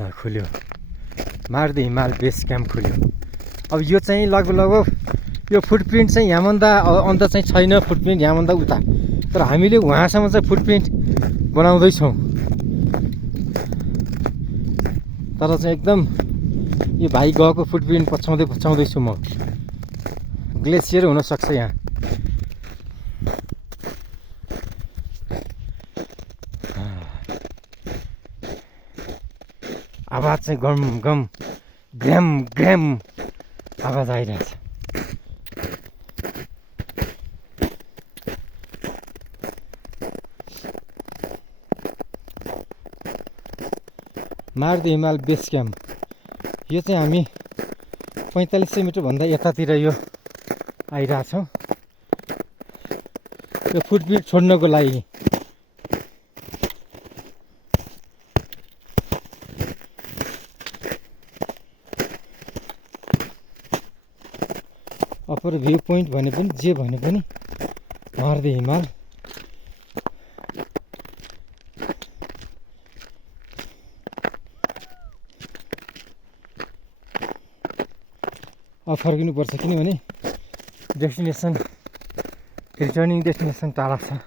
खुल्यो मार्दी हिमाल base camp खुल्यो। अब यो चाहिँ लगभग यो फुटप्रिन्ट चाहिँ यहाँभन्दा अन्त चाहिँ छैन, फुटप्रिन्ट यहाँभन्दा उता, तर हामीले उहाँसम्म चाहिँ फुटप्रिन्ट बनाउँदैछौँ। तर चाहिँ एकदम यो भाइ गएको फुटप्रिन्ट पछ्याउँदैछु म। ग्लेसियर हुनसक्छ यहाँ। आवाज चाहिँ गम गम ग्राम ग्राम आवाज आइरहेछ। मार्दी हिमाल बेस क्याम्प यो चाहिँ हामी 4500 मिटर भन्दा यतातिर यो आइरहेछौँ यो फुटप्रिन्ट छोड्नको लागि। अपर भ्यू पोइन्ट भने पनि जे भने पनि मार्दी हिमाल अब फर्किनुपर्छ, किनभने डेस्टिनेसन रिटर्निङ डेस्टिनेसन टाढा छ।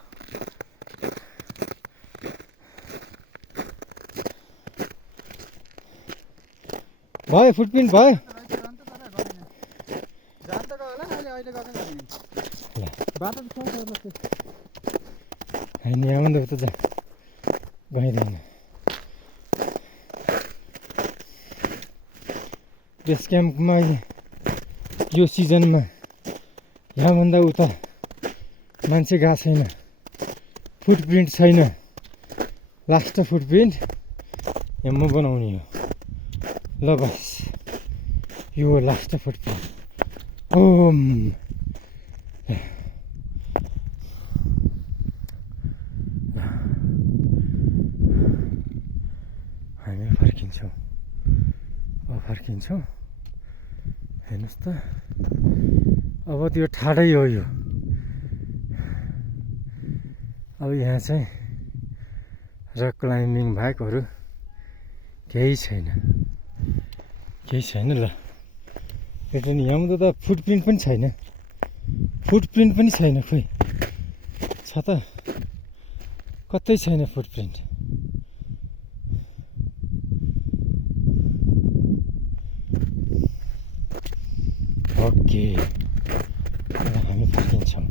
भयो फुटप्रिन्ट भयो। होइन यहाँभन्दा उता जा गइँदैन। बेस क्याम्पमा यो सिजनमा यहाँभन्दा उता मान्छे गएको छैन, फुटप्रिन्ट छैन। लास्ट फुटप्रिन्ट यहाँ म बनाउने हो। ल बस यो लास्ट फुटप्रिन्ट। ओम हामी फर्किन्छौँ। अब फर्किन्छौँ। हेर्नुहोस् त अब त्यो ठाडै हो यो। अब यहाँ चाहिँ रक क्लाइम्बिङ बाहेकहरू केही छैन, केही छैन। ल रिटर्न यहाँबाट त फुटप्रिन्ट पनि छैन, फुटप्रिन्ट पनि छैन। खोइ छ त, कतै छैन फुटप्रिन्ट। ओके हामी फर्किन्छौँ।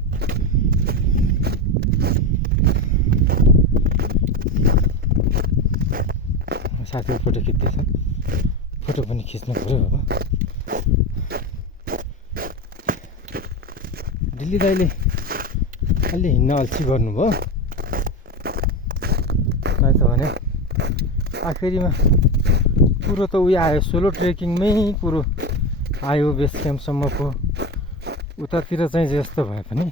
साथीहरू फोटो खिच्दैछन्, फोटो पनि खिच्नु पऱ्यो। अब दिल्ली दाइले अलि हिँड्न अल्छी गर्नुभयो, नै त भने आखिरीमा कुरो त उयो आयो, सोलो ट्रेकिङमै कुरो आयो। बेस क्याम्पसम्मको उतातिर चाहिँ जस्तो भए पनि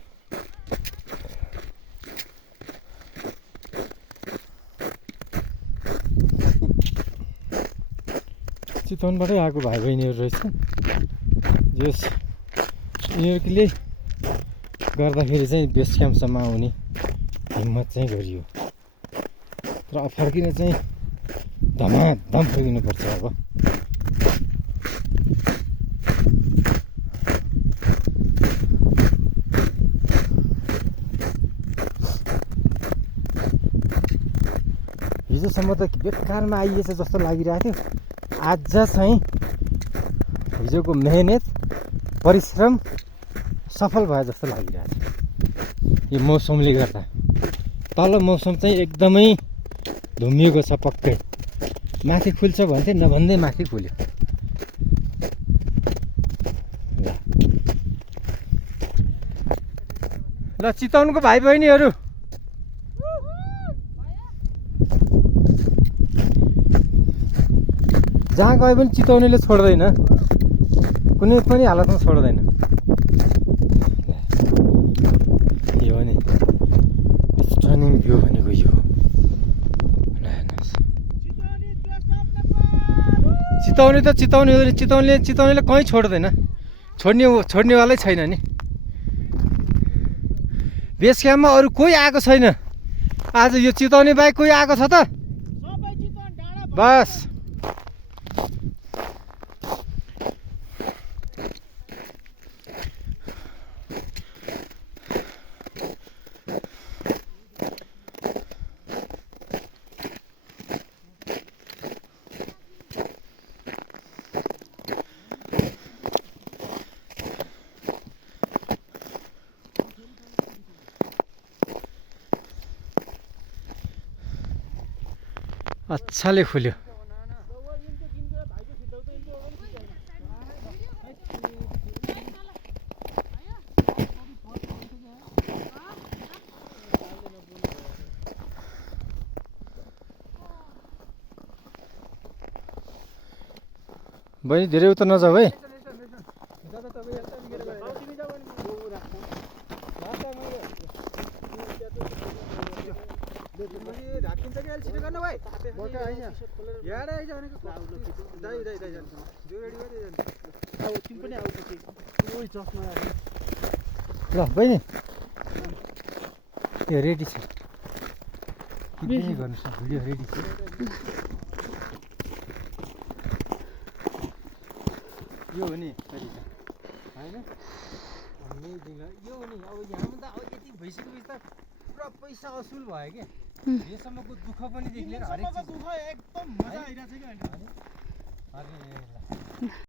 चितवनबाटै आएको भाइ बहिनीहरू रहेछ। जस यिनीहरूले गर्दाखेरि चाहिँ बेस क्याम्पसम्म आउने हिम्मत चाहिँ गरियो। तर अब फर्किन चाहिँ धमाधम फर्किनुपर्छ। अब हिजोसम्म त बेकारमा आइएछ जस्तो लागिरहेको थियो। आज चाहिँ हिजोको मेहनत परिश्रम सफल भयो जस्तो लागिरहेको थियो यो मौसमले गर्दा। तल मौसम चाहिँ एकदमै धुम्मिएको छ पक्कै। माथि खुल्छ भन्थे, नभन्दै माथि खुल्यो। ल चितवनको भाइ बहिनीहरू जहाँ गए पनि चितवनले छोड्दैन, कुनै पनि हालतमा छोड्दैन। यो भने स्टनिङ भ्यू भनेको यो चितवने त चितवनले कहीँ छोड्दैन, छोड्नेवालै छैन नि। बेस क्याम्पमा अरू कोही आएको छैन। आज यो चितवने बाहेक कोही आएको छ त? बस अच्छाले खुल्यो। बहिनी धेरै उता नजाऊ है। ल बहिनी यो रेडी छ कि गर्नुहोस् न भिडियो रेडी छ। यो हो नि होइन यो हो नि अब यहाँ त अब यति भइसकेपछि त पुरा पैसा असुल भयो क्या। योसम्मको दुःख पनि देख्ने हरेक चिज दुःख एकदम मजा आइरहेछ कि अहिले। अरे